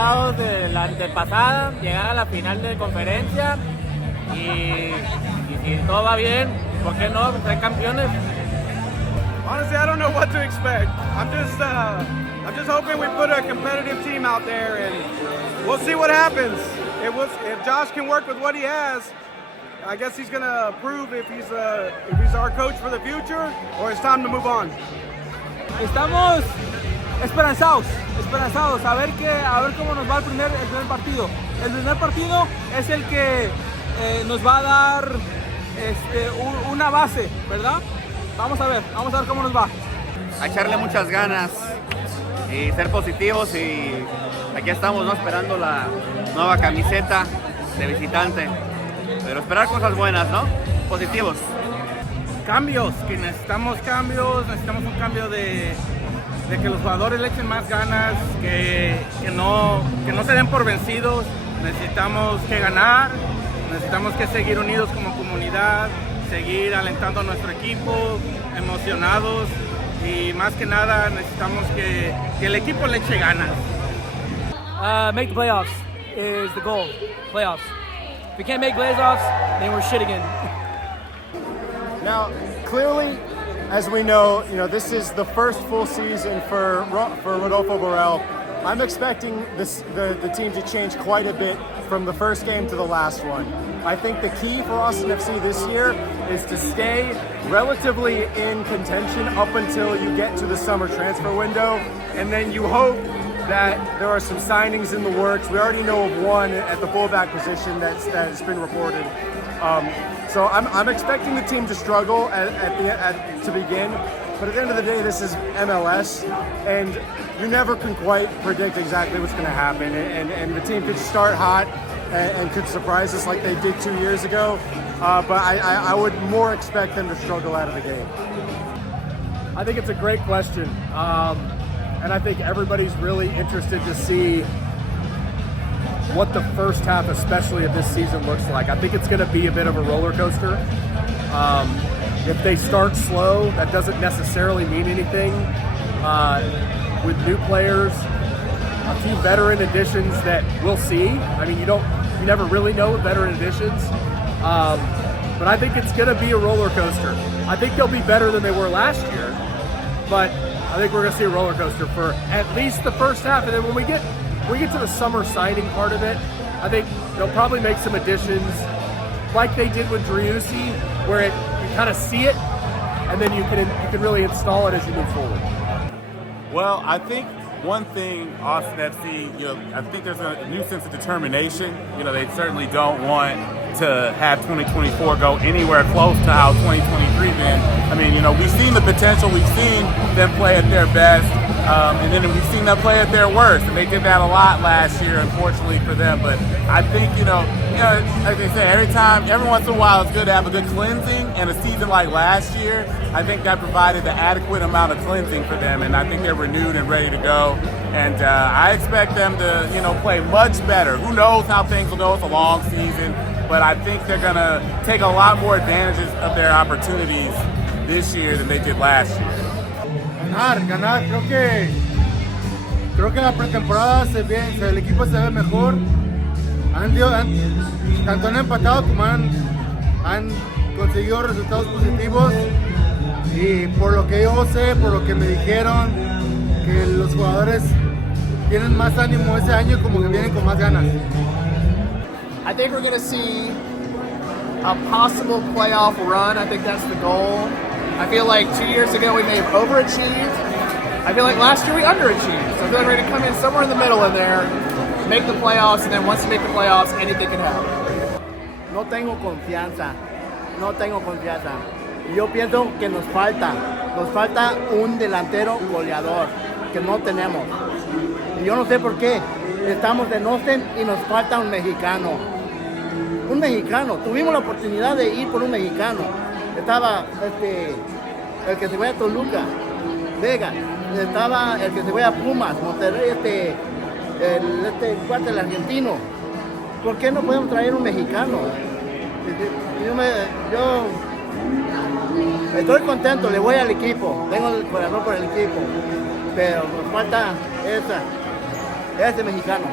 resultados de la antepasada, llegar a la final de conferencia y si todo va bien, ¿por qué no ser campeones? Honestly, I don't know what to expect. I'm just hoping we put a competitive team out there, and we'll see what happens. If Josh can work with what he has, I guess he's gonna prove if he's our coach for the future, or it's time to move on. Estamos esperanzados a ver cómo nos va el primer partido. El primer partido es el que nos va a dar una base, ¿verdad? Vamos a ver cómo nos va. A echarle muchas ganas y ser positivos, y aquí estamos, ¿no? Esperando la nueva camiseta de visitante, pero esperar cosas buenas, ¿no? Positivos. Cambios, que necesitamos un cambio de que los jugadores le echen más ganas, que no se den por vencidos. Necesitamos que ganar, necesitamos que seguir unidos como comunidad, seguir alentando a nuestro equipo, emocionados, y más que nada necesitamos que el equipo le eche ganas. Make the playoffs is the goal. Playoffs. If we can't make playoffs, then we're shit again. Now, clearly, as we know, this is the first full season for Rodolfo Borrell. I'm expecting the team to change quite a bit from the first game to the last one. I think the key for Austin FC this year is to stay relatively in contention up until you get to the summer transfer window, and then you hope that there are some signings in the works. We already know of one at the fullback position that's been reported. So I'm expecting the team to struggle to begin, but at the end of the day, this is MLS, and you never can quite predict exactly what's going to happen. And the team could start hot and could surprise us like they did 2 years ago, but I would more expect them to struggle out of the game. I think it's a great question, and I think everybody's really interested to see what the first half, especially of this season, looks like. I think it's going to be a bit of a roller coaster. If they start slow, that doesn't necessarily mean anything. With new players, a few veteran additions that we'll see. I mean, you never really know with veteran additions. But I think it's going to be a roller coaster. I think they'll be better than they were last year, but I think we're going to see a roller coaster for at least the first half. And then when we get to the summer signing part of it, I think they'll probably make some additions like they did with Driussi, where you kind of see it, and then you can really install it as you move forward. Well, I think one thing, Austin FC, I think there's a new sense of determination. They certainly don't want to have 2024 go anywhere close to how 2023 been. I mean, we've seen the potential, we've seen them play at their best, and then we've seen them play at their worst, and they did that a lot last year, unfortunately for them. But I think, like they say, every once in a while, it's good to have a good cleansing, and a season like last year, I think that provided the adequate amount of cleansing for them, and I think they're renewed and ready to go. And I expect them to, play much better. Who knows how things will go? It's a long season, but I think they're going to take a lot more advantages of their opportunities this year than they did last year. Ganar, creo que en la pretemporada el equipo se ve mejor. Tanto han empatado como han conseguido resultados positivos, y por lo que yo sé, por lo que me dijeron, que los jugadores tienen más ánimo ese año, como que vienen con más ganas. I think we're going to see a possible playoff run. I think that's the goal. I feel like 2 years ago we may have overachieved. I feel like last year we underachieved. So I feel like we're going to come in somewhere in the middle in there, make the playoffs, and then once we make the playoffs, anything can happen. No tengo confianza. Yo pienso que nos falta un delantero goleador, que no tenemos. Y yo no sé por qué. Estamos de Nosten y nos falta un mexicano. Tuvimos la oportunidad de ir por un mexicano. Estaba el que se fue a Toluca, Vega. Estaba el que se fue a Pumas, Monterrey, el cuarta, el argentino. ¿Por qué no podemos traer un mexicano? Yo estoy contento, le voy al equipo, tengo el corazón por el equipo, pero nos falta ese mexicano.